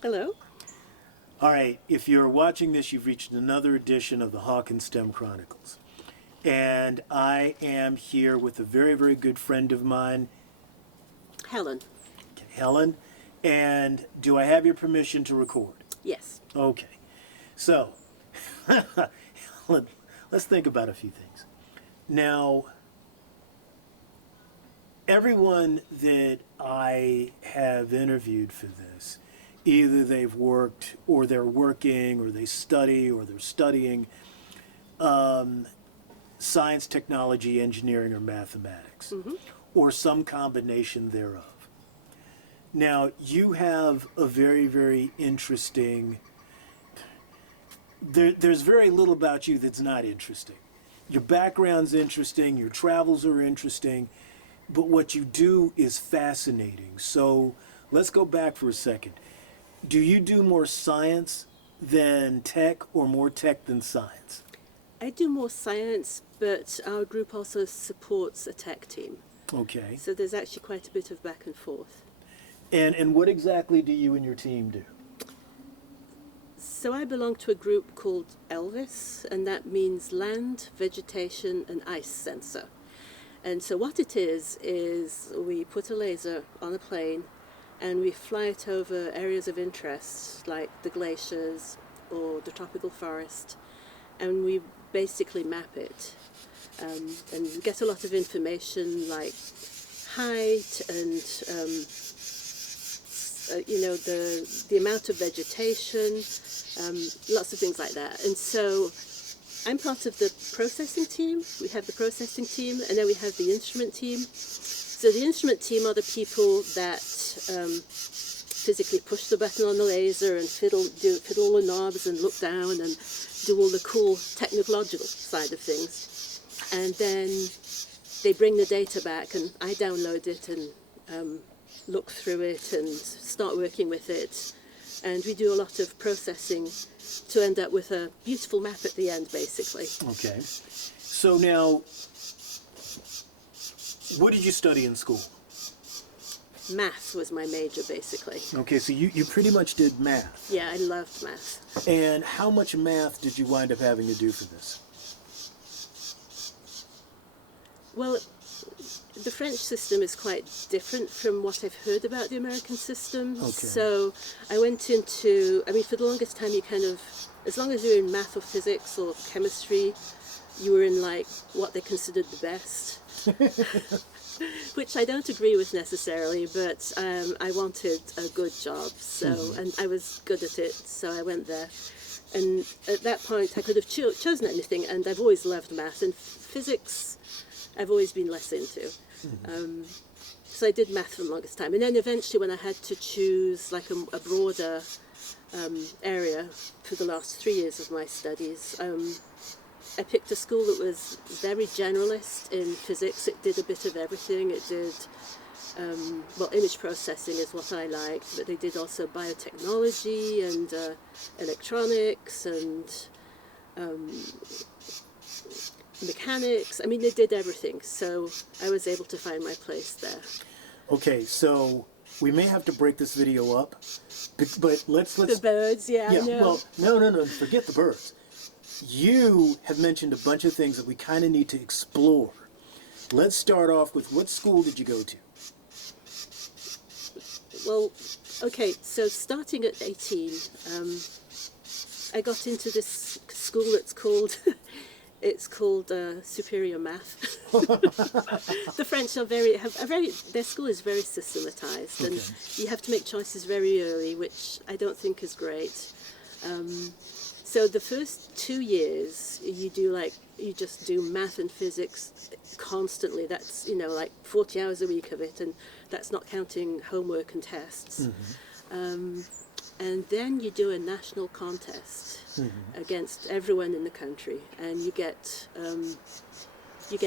Hello. All right, if you're watching this, you've reached another edition of the Hawkins STEM Chronicles. And I am here with a very, very good friend of mine, Helen. Helen. And do I have your permission to record? Yes. Okay. So, Helen, let's think about a few things. Now, everyone that I have interviewed for this, either they've worked or they're working or they study or they're studying science, technology, engineering, or mathematics, or some combination thereof. Now, you have a very, very interesting, there's very little about you that's not interesting. Your background's interesting, your travels are interesting, but what you do is fascinating. So let's go back for a second. Do you do more science than tech or more tech than science? I do more science, but our group also supports a tech team. Okay. So there's actually quite a bit of back and forth. And what exactly do you and your team do? So I belong to a group called ELVIS, and that means Land, Vegetation and Ice Sensor. And so what it is we put a laser on a plane and we fly it over areas of interest like the glaciers or the tropical forest, and we basically map it and get a lot of information like height and the amount of vegetation, lots of things like that. And so I'm part of the processing team. We have the processing team, and then we have the instrument team. So the instrument team are the people that physically push the button on the laser and fiddle all the knobs and look down and do all the cool technological side of things. And then they bring the data back, and I download it and look through it and start working with it. And we do a lot of processing to end up with a beautiful map at the end, basically. Okay. So now, what did you study in school? Math was my major, basically. Okay, so you pretty much did math. Yeah, I loved math. And how much math did you wind up having to do for this? Well, the French system is quite different from what I've heard about the American system. Okay. So I went into, for the longest time you kind of, as long as you're in math or physics or chemistry, you were in like what they considered the best. Which I don't agree with necessarily, but I wanted a good job, so and I was good at it, so I went there. And at that point I could have chosen anything, and I've always loved math, and physics I've always been less into. So I did math for the longest time, and then eventually when I had to choose like a broader area for the last 3 years of my studies, I picked a school that was very generalist in physics. It did a bit of everything. It did, image processing is what I liked, but they did also biotechnology and electronics and mechanics. They did everything. So I was able to find my place there. Okay, so we may have to break this video up, but let's The birds, yeah. I know. Well, no, forget the birds. You have mentioned a bunch of things that we kind of need to explore. Let's start off with, what school did you go to? Well, okay, so starting at 18, I got into this school that's called, Superior Math. The French are their school is very systematized, and you have to make choices very early, which I don't think is great. So the first 2 years, you just do math and physics constantly. That's, like 40 hours a week of it, and that's not counting homework and tests. And then you do a national contest against everyone in the country, and you get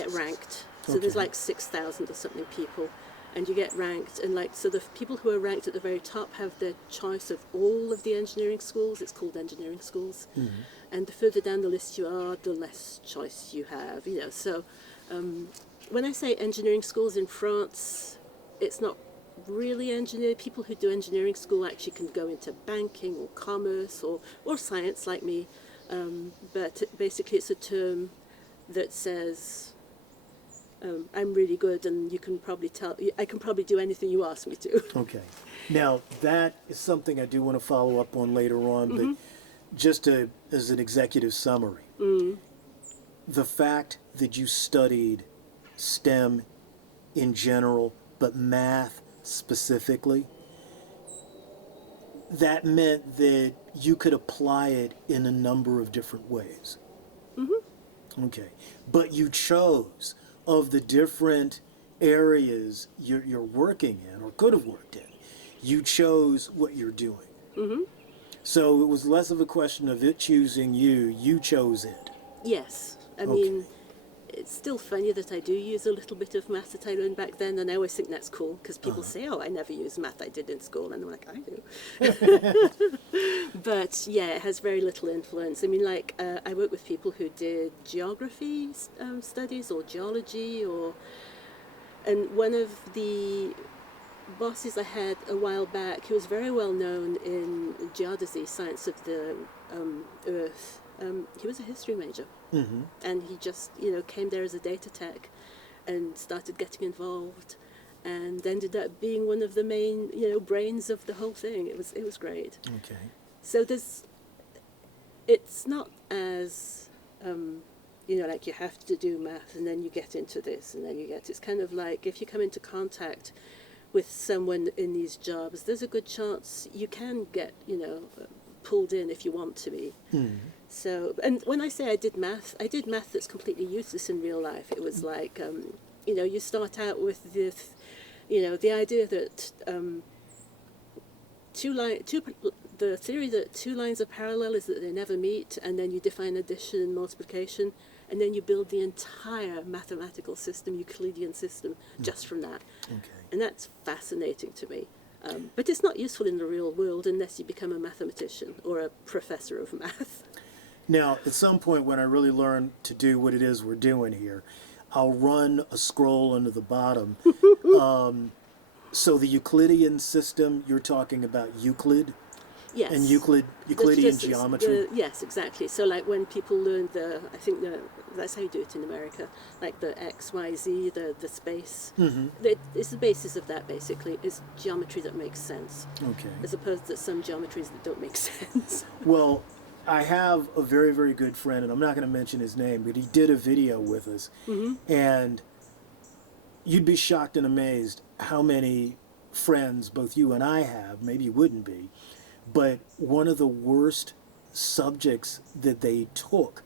ranked. So there's like 6,000 or something people, and you get ranked, and so the people who are ranked at the very top have the choice of all of the engineering schools. It's called engineering schools. And the further down the list you are, the less choice you have. So when I say engineering schools in France, it's not really engineer. People who do engineering school actually can go into banking or commerce or science like me. But basically it's a term that says I'm really good, and you can probably tell, I can probably do anything you ask me to. Okay. Now, that is something I do want to follow up on later on, but just as an executive summary, the fact that you studied STEM in general, but math specifically, that meant that you could apply it in a number of different ways. Okay. But you chose, of the different areas you're working in or could have worked in, you chose what you're doing. So it was less of a question of it choosing you, you chose it. Yes. I Okay. mean, it's still funny that I do use a little bit of math that I learned back then, and I always think that's cool because people say, "Oh, I never use math I did in school," and I'm like, "I do." But yeah, it has very little influence. I mean, like I work with people who did geography studies or geology, and one of the bosses I had a while back, who was very well known in geodesy, science of the Earth. He was a history major. And he just, came there as a data tech and started getting involved and ended up being one of the main, brains of the whole thing. It was great. Okay. So it's not as, like you have to do math and then you get into this and then it's kind of like if you come into contact with someone in these jobs, there's a good chance you can get, pulled in if you want to be. So, and when I say I did math that's completely useless in real life. It was like, you start out with this, the idea that the theory that two lines are parallel is that they never meet, and then you define addition and multiplication, and then you build the entire mathematical system, Euclidean system, just from that. Okay. And that's fascinating to me. But it's not useful in the real world unless you become a mathematician or a professor of math. Now, at some point when I really learn to do what it is we're doing here, I'll run a scroll into the bottom. So the Euclidean system, you're talking about Euclid? Yes. And Euclidean geometry? Yes, exactly. So like when people learn that's how you do it in America, like the X, Y, Z, the space. It's the basis of that, basically. It's geometry that makes sense. Okay. As opposed to some geometries that don't make sense. Well, I have a very, very good friend, and I'm not going to mention his name, but he did a video with us. And you'd be shocked and amazed how many friends both you and I have, maybe you wouldn't be, but one of the worst subjects that they took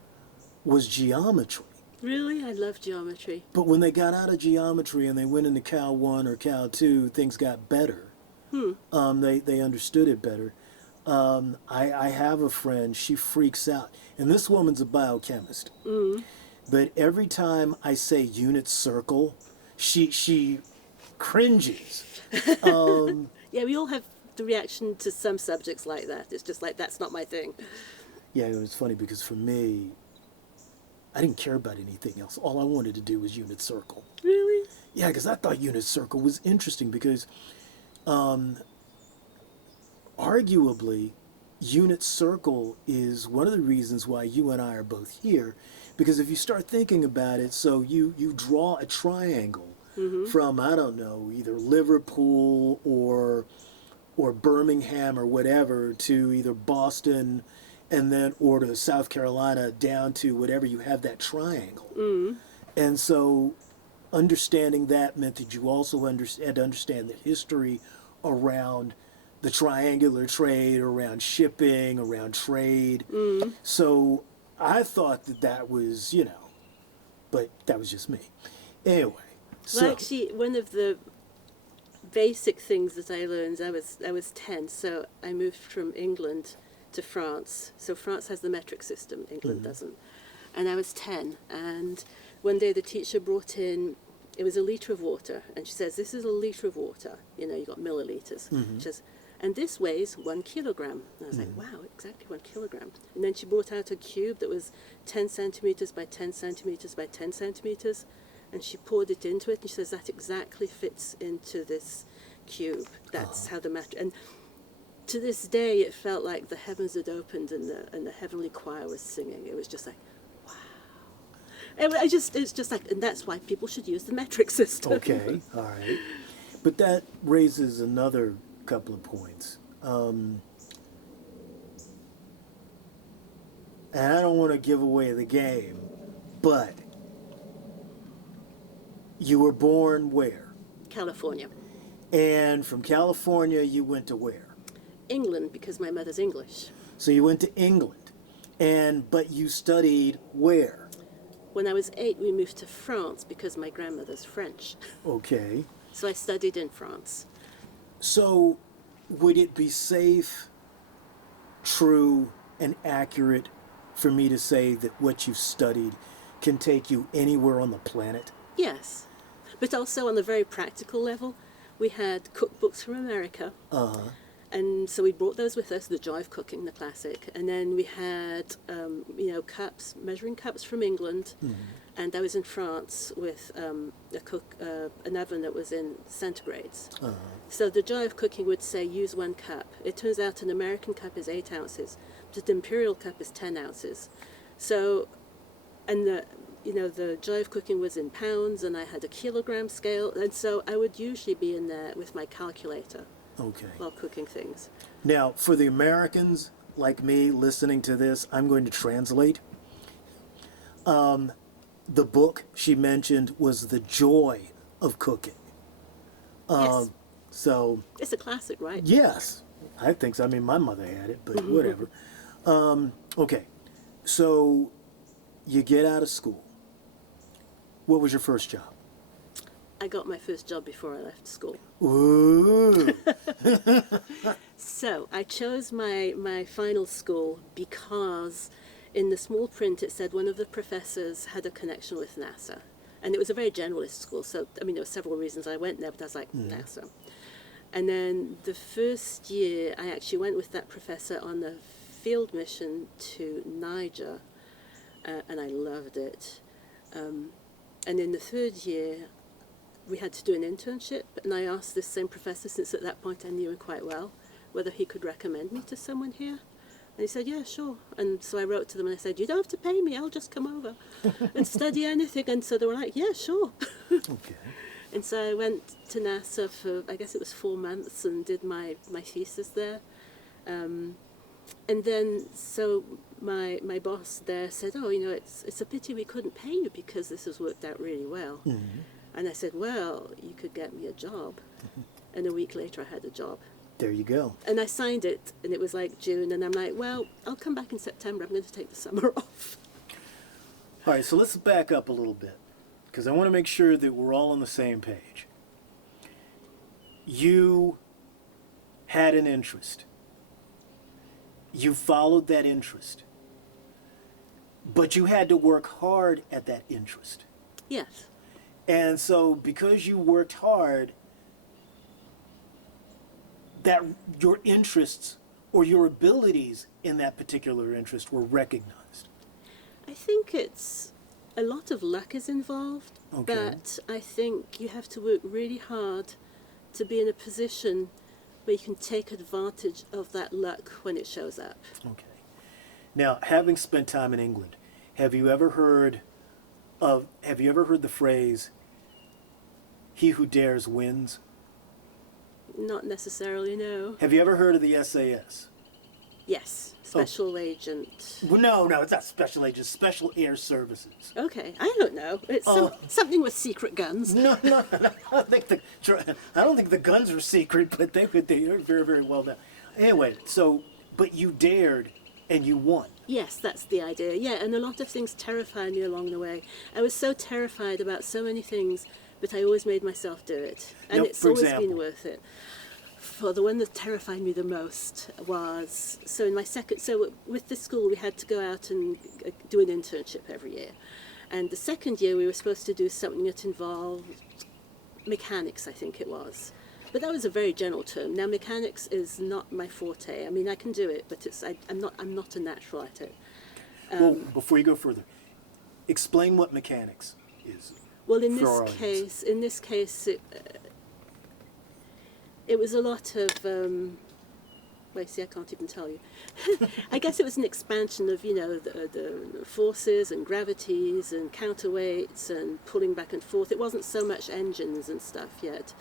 was geometry. Really? I love geometry. But when they got out of geometry and they went into Cal 1 or Cal 2, things got better. They understood it better. I have a friend, she freaks out. And this woman's a biochemist. But every time I say unit circle, she cringes. Yeah, we all have the reaction to some subjects like that. It's just like, that's not my thing. Yeah, it was funny because for me, I didn't care about anything else. All I wanted to do was unit circle. Really? Yeah, because I thought unit circle was interesting because arguably, unit circle is one of the reasons why you and I are both here. Because if you start thinking about it, so you draw a triangle from, I don't know, either Liverpool or Birmingham or whatever to either Boston and then or to South Carolina down to whatever, you have that triangle. And so understanding that meant that you also had to understand the history around the triangular trade, around shipping, around trade. So I thought that was, but that was just me. Anyway, so. Well, actually, one of the basic things that I learned, I was 10, so I moved from England to France. So France has the metric system, England doesn't. And I was 10, and one day the teacher brought in, it was a litre of water, and she says, this is a litre of water, you got millilitres. She says, and this weighs 1 kilogram. And I was like, wow, exactly 1 kilogram. And then she brought out a cube that was 10 centimetres by 10 centimetres by 10 centimetres, and she poured it into it, and she says, that exactly fits into this cube. That's how the matter. And to this day, it felt like the heavens had opened and the heavenly choir was singing. It was just like, wow. It's just like, and that's why people should use the metric system. Okay, all right. But that raises another couple of points. And I don't want to give away the game, but you were born where? California. And from California, you went to where? England, because my mother's English. So you went to England, but you studied where? When I was 8, we moved to France because my grandmother's French. Okay. So I studied in France. So would it be safe, true, and accurate for me to say that what you've studied can take you anywhere on the planet? Yes. But also on the very practical level, we had cookbooks from America. Uh-huh. And so we brought those with us, The Joy of Cooking, the classic. And then we had, cups, measuring cups from England. Mm-hmm. And I was in France with an oven that was in centigrades. Uh-huh. So The Joy of Cooking would say, use 1 cup. It turns out an American cup is 8 ounces, but an imperial cup is 10 ounces. So, and the Joy of Cooking was in pounds, and I had a kilogram scale. And so I would usually be in there with my calculator. Okay. While cooking things. Now, for the Americans like me listening to this, I'm going to translate. The book she mentioned was The Joy of Cooking. Yes. So. It's a classic, right? Yes. I think so. I mean, my mother had it, but whatever. Okay. So you get out of school. What was your first job? I got my first job before I left school. Ooh. So I chose my final school because in the small print it said one of the professors had a connection with NASA. And it was a very generalist school, so there were several reasons I went there, but I was like, NASA. And then the first year I actually went with that professor on a field mission to Niger, and I loved it. And in the third year, we had to do an internship, and I asked this same professor, since at that point I knew him quite well, whether he could recommend me to someone here. And he said, yeah, sure. And so I wrote to them and I said, you don't have to pay me, I'll just come over and study anything. And so they were like, yeah, sure. Okay. And so I went to NASA for, I guess it was 4 months, and did my thesis there. And then, so my boss there said, oh, it's a pity we couldn't pay you because this has worked out really well. Mm-hmm. And I said, well, you could get me a job. And a week later I had a job. There you go. And I signed it, and it was like June, and I'm like, well, I'll come back in September. I'm going to take the summer off. All right, so let's back up a little bit, because I want to make sure that we're all on the same page. You had an interest. You followed that interest. But you had to work hard at that interest. Yes. And so because you worked hard, that your interests or your abilities in that particular interest were recognized. I think it's a lot of luck is involved, okay. But I think you have to work really hard to be in a position where you can take advantage of that luck when it shows up. Okay. Now, having spent time in England, have you ever heard the phrase, "He who dares wins"? Not necessarily, no. Have you ever heard of the SAS? Yes, Special Agent. Well, no, it's not Special Agent, Special Air Services. Okay, I don't know. It's something with secret guns. No, I don't think the guns are secret, but they are very, very well done. Anyway, but you dared and you won. Yes, that's the idea. Yeah, and a lot of things terrified me along the way. I was so terrified about so many things, but I always made myself do it. And now, it's always example, been worth it. For the one that terrified me the most was, so with the school we had to go out and do an internship every year. And the second year we were supposed to do something that involved mechanics, I think it was. But that was a very general term. Now mechanics is not my forte. I mean, I can do it, but I'm not a natural at it. Well, before you go further, explain what mechanics is. Well, in this case, It was a lot of, well, see, I can't even tell you. I guess it was an expansion of, the forces and gravities and counterweights and pulling back and forth. It wasn't so much engines and stuff yet.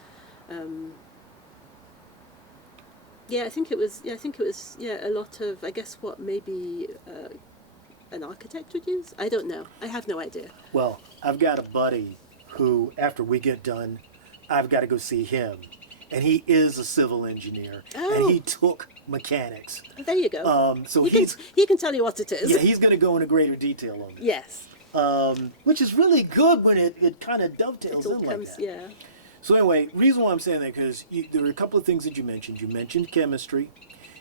I think it was a lot of, I guess, what maybe an architect would use. I don't know. I have no idea. Well, I've got a buddy who, after we get done, I've got to go see him. And he is a civil engineer. Oh. And he took mechanics. There you go. So he can tell you what it is. Yeah, he's going to go into greater detail on it. Yes. Which is really good when it kind of dovetails It all in comes, like that. yeah. So anyway, reason why I'm saying that, because there were a couple of things that you mentioned. You mentioned chemistry.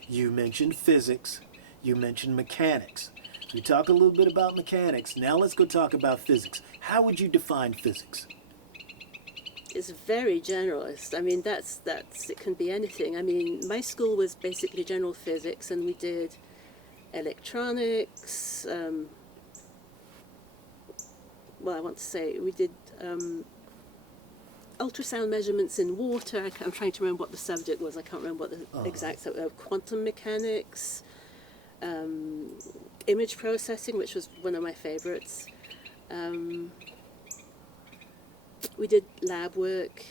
You mentioned physics. You mentioned mechanics. So we talked a little bit about mechanics. Now let's go talk about physics. How would you define physics? It's very generalist. I mean, that's it can be anything. I mean, my school was basically general physics, and we did electronics. I want to say we did ultrasound measurements in water. I'm trying to remember what the subject was. I can't remember what the exact subject. Quantum mechanics, image processing, which was one of my favorites. We did lab work.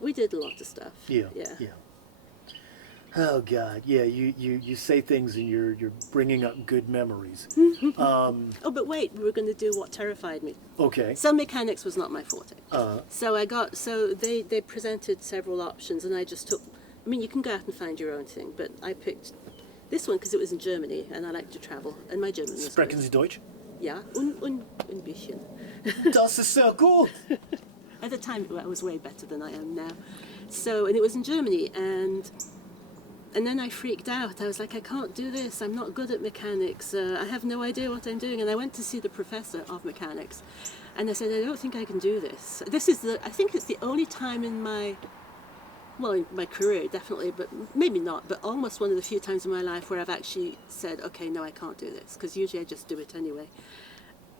We did a lot of stuff. Yeah. Oh God, yeah. You say things and you're bringing up good memories. Oh, but wait, we were going to do what terrified me. Okay. So mechanics was not my forte. So they presented several options, and I just took. I mean, you can go out and find your own thing, but I picked this one because it was in Germany, and I like to travel, and my German was Sprechen good. Sie Deutsch? Yeah, ein bisschen. Das ist so gut. At the time, I was way better than I am now. So, and it was in Germany, and then I freaked out. I was like, I can't do this. I'm not good at mechanics. I have no idea what I'm doing. And I went to see the professor of mechanics, and I said, I don't think I can do this. I think it's the only time in my career, definitely, but maybe not, but almost one of the few times in my life where I've actually said, okay, no, I can't do this, because usually I just do it anyway.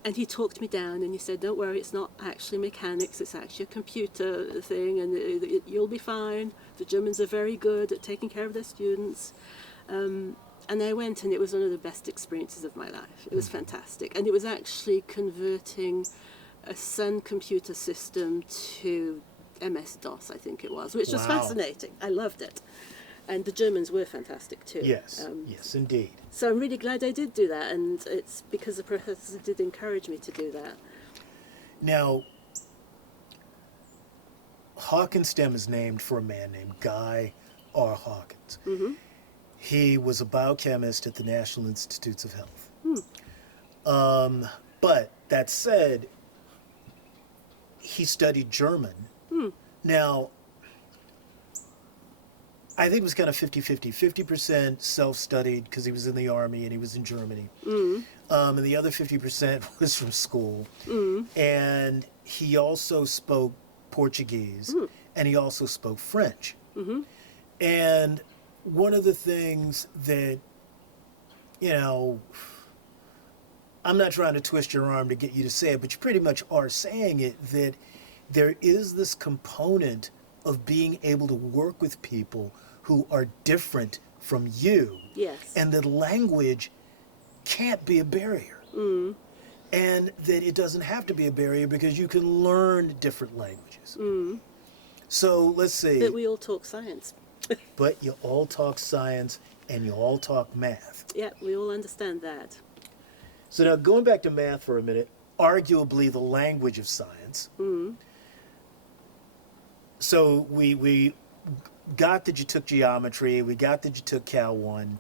And he talked me down, and he said, don't worry, it's not actually mechanics, it's actually a computer thing, and you'll be fine. The Germans are very good at taking care of their students. And I went, and it was one of the best experiences of my life. It was fantastic. And it was actually converting a Sun computer system to MS-DOS, I think it was, which was fascinating. I loved it. And the Germans were fantastic too. Yes, yes, indeed. So I'm really glad I did do that, and it's because the professor did encourage me to do that. Now, Hawkins STEM is named for a man named Guy R. Hawkins. Mm-hmm. He was a biochemist at the National Institutes of Health. But that said, he studied German. Now, I think it was kind of 50-50. 50% self-studied because he was in the Army and he was in Germany. And the other 50% was from school. And he also spoke Portuguese and he also spoke French. And one of the things that, I'm not trying to twist your arm to get you to say it, but you pretty much are saying it, that there is this component of being able to work with people who are different from you. Yes. And that language can't be a barrier. And that it doesn't have to be a barrier because you can learn different languages. So let's see. But we all talk science. But you all talk science and you all talk math. Yeah, we all understand that. So now going back to math for a minute, arguably the language of science. So we got that you took geometry, we got that you took Cal 1.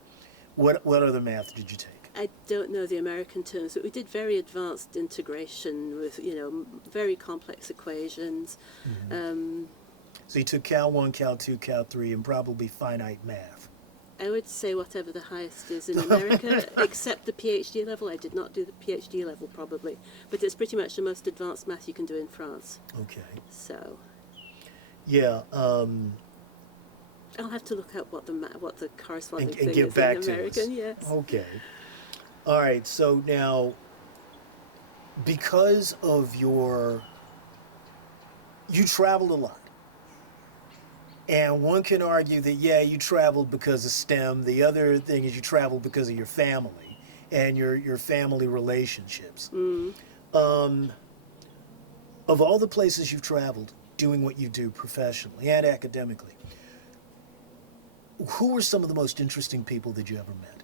What other math did you take? I don't know the American terms, but we did very advanced integration with, very complex equations. So you took Cal 1, Cal 2, Cal 3, and probably finite math. I would say whatever the highest is in America, except the PhD level. I did not do the PhD level probably, but it's pretty much the most advanced math you can do in France. Okay. So. Yeah. I'll have to look up what the corresponding and thing get is back in to American. us. Yes. Okay. All right. So now, because of your you traveled a lot. And one can argue that, yeah, you traveled because of STEM. The other thing is you traveled because of your family and your family relationships. Um, of all the places you've traveled doing what you do professionally and academically, who were some of the most interesting people that you ever met?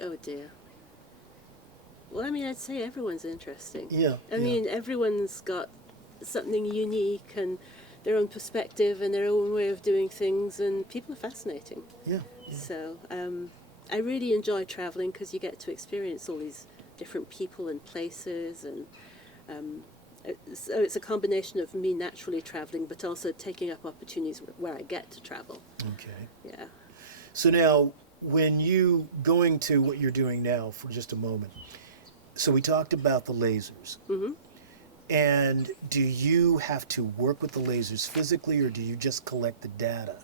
Oh dear. Well, I mean, I'd say everyone's interesting. Yeah. I mean, everyone's got something unique and their own perspective and their own way of doing things, and people are fascinating. Yeah. So I really enjoy traveling because you get to experience all these different people and places, and so it's a combination of me naturally traveling, but also taking up opportunities where I get to travel. Okay. Yeah. So now, when you going to what you're doing now for just a moment, so we talked about the lasers. Mm-hmm. And do you have to work with the lasers physically, or do you just collect the data?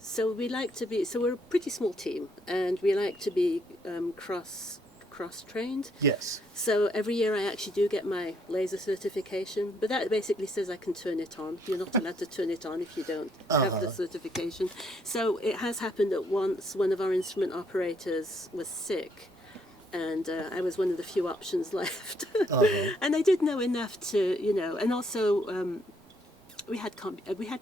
So we're a pretty small team, and we like to be cross trained. Yes. So every year I actually do get my laser certification, but that basically says I can turn it on. You're not allowed to turn it on if you don't have the certification. So it has happened that once one of our instrument operators was sick, and I was one of the few options left. And I did know enough to, and also we had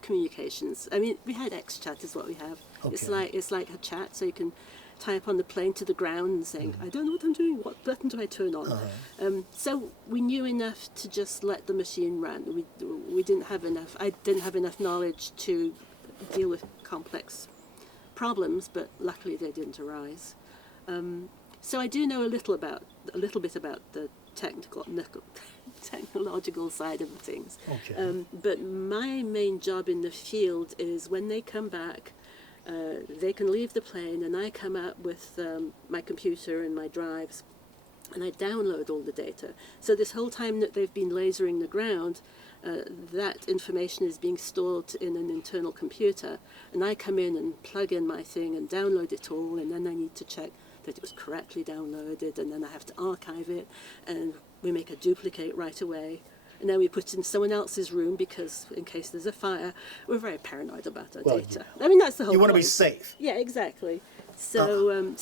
communications. I mean, we had X-Chat is what we have. Okay. It's like a chat, so you can type on the plane to the ground and saying, I don't know what I'm doing, what button do I turn on? So we knew enough to just let the machine run. We didn't have enough, I didn't have enough knowledge to deal with complex problems, but luckily they didn't arise. So I do know a little bit about the technological side of things. Okay. But my main job in the field is when they come back, they can leave the plane, and I come up with my computer and my drives, and I download all the data. So this whole time that they've been lasering the ground, that information is being stored in an internal computer, and I come in and plug in my thing and download it all, and then I need to check that it was correctly downloaded, and then I have to archive it, and we make a duplicate right away, and then we put it in someone else's room because in case there's a fire, we're very paranoid about our data. I mean, that's the whole You want to point. be safe. Yeah, exactly. So, and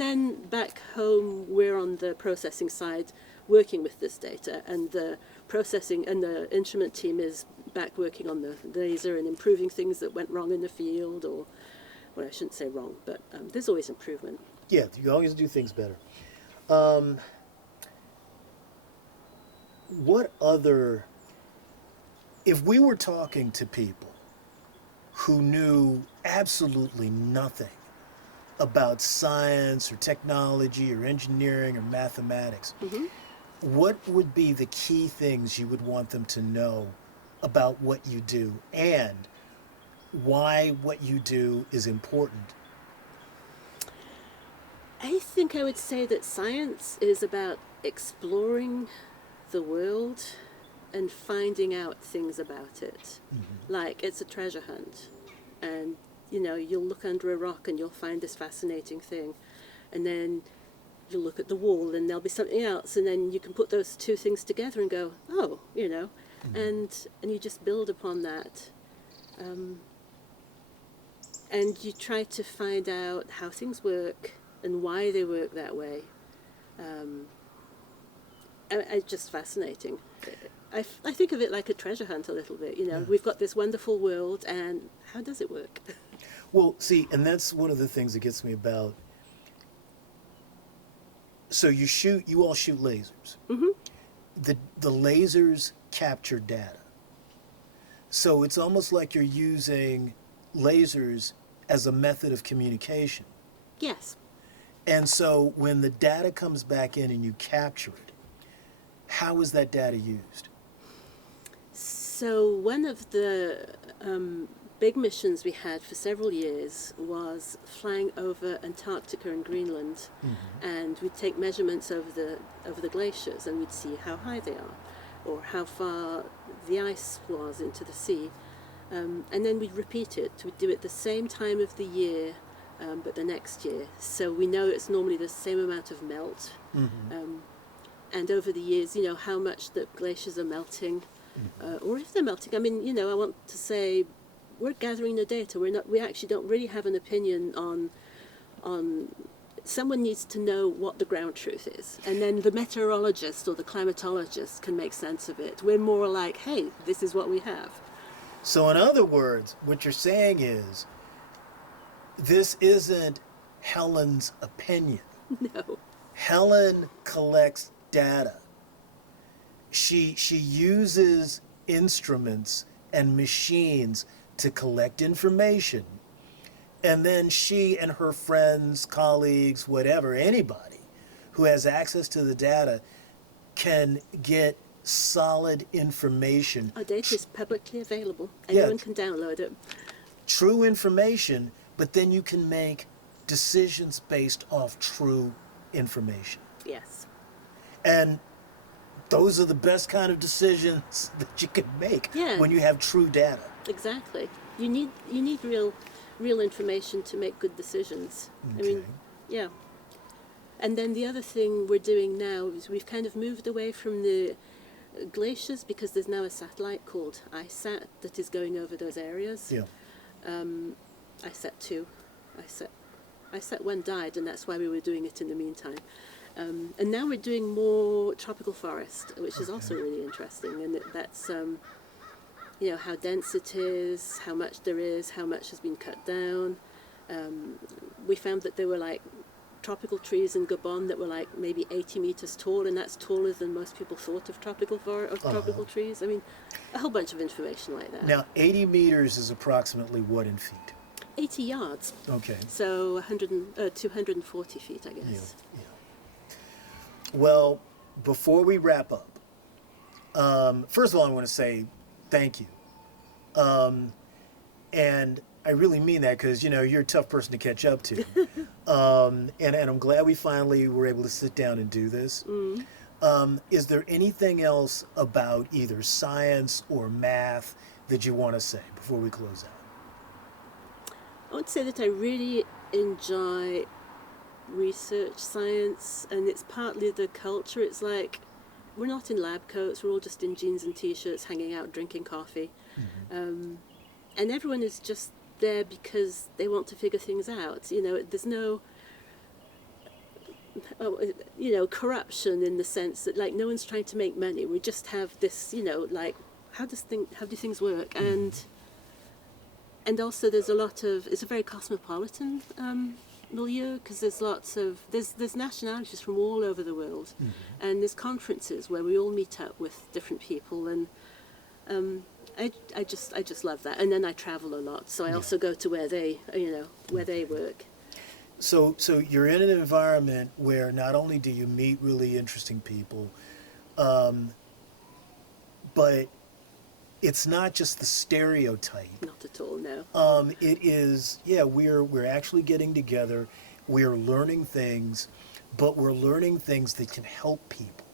then back home, we're on the processing side, working with this data, and the processing and the instrument team is back working on the laser and improving things that went wrong in the field, or, well, I shouldn't say wrong, but there's always improvement. Yeah, you always do things better. What other, if we were talking to people who knew absolutely nothing about science or technology or engineering or mathematics, what would be the key things you would want them to know about what you do and why what you do is important? I think I would say that science is about exploring the world and finding out things about it. Like, it's a treasure hunt, and you'll look under a rock and you'll find this fascinating thing, and then you'll look at the wall and there'll be something else, and then you can put those two things together and go, oh, and you just build upon that, and you try to find out how things work and why they work that way. It's just fascinating. I think of it like a treasure hunt a little bit. We've got this wonderful world, and how does it work? Well, see, and that's one of the things that gets me about. So you all shoot lasers. The lasers capture data. So it's almost like you're using lasers as a method of communication. Yes. And so when the data comes back in and you capture it, how is that data used? So one of the big missions we had for several years was flying over Antarctica and Greenland, and we'd take measurements over the glaciers, and we'd see how high they are, or how far the ice was into the sea, and then we'd repeat it. We'd do it the same time of the year, but the next year. So we know it's normally the same amount of melt, and over the years, how much the glaciers are melting. or if they're melting. I mean, you know, I want to say we're gathering the data. We actually don't really have an opinion on someone needs to know what the ground truth is, and then the meteorologist or the climatologist can make sense of it. We're more like, hey, this is what we have. So in other words, what you're saying is, this isn't Helen's opinion. No. Helen collects data. She uses instruments and machines to collect information. And then she and her friends, colleagues, whatever, anybody who has access to the data can get solid information. Our data is publicly available. Yeah. Anyone can download it. True information, but then you can make decisions based off true information. Yes. And those are the best kind of decisions that you can make when you have true data. Exactly. You need real information to make good decisions. Okay. I mean, yeah. And then the other thing we're doing now is we've kind of moved away from the glaciers because there's now a satellite called ISAT that is going over those areas. Yeah. ISAT 2. ISAT 1 died, and that's why we were doing it in the meantime. And now we're doing more tropical forest, which is also really interesting. And that's, you know, how dense it is, how much there is, how much has been cut down. We found that there were like tropical trees in Gabon that were like maybe 80 meters tall, and that's taller than most people thought of tropical trees. I mean, a whole bunch of information like that. Now, 80 meters is approximately what in feet? 80 yards. Okay. So 240 feet, I guess. Yeah. Well, before we wrap up, first of all, I want to say thank you. And I really mean that because, you know, you're a tough person to catch up to. And I'm glad we finally were able to sit down and do this. Is there anything else about either science or math that you want to say before we close out? I would say that I really enjoy research science, and it's partly the culture. It's like we're not in lab coats, we're all just in jeans and t-shirts hanging out drinking coffee. And everyone is just there because they want to figure things out. You know, there's no you know, corruption in the sense that like no one's trying to make money. We just have this, you know, like how do things work? And also there's a lot of, it's a very cosmopolitan milieu, because there's lots of, there's nationalities from all over the world, and there's conferences where we all meet up with different people, and I just love that. And then I travel a lot, so I also go to where they, you know, where they work. So you're in an environment where not only do you meet really interesting people, but it's not just the stereotype. Not at all, no. It is, we're actually getting together, we're learning things, but we're learning things that can help people.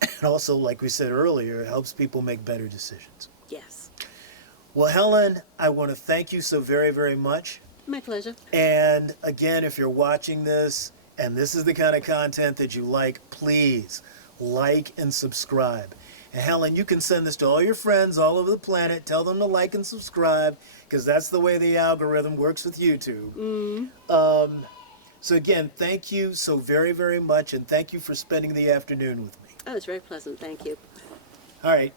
And also, like we said earlier, it helps people make better decisions. Yes. Well, Helen, I want to thank you so very, very much. My pleasure. And again, if you're watching this and this is the kind of content that you like, please like and subscribe. And Helen, you can send this to all your friends all over the planet. Tell them to like and subscribe, because that's the way the algorithm works with YouTube. So again, thank you so very, very much, and thank you for spending the afternoon with me. Oh, it's very pleasant. Thank you. All right.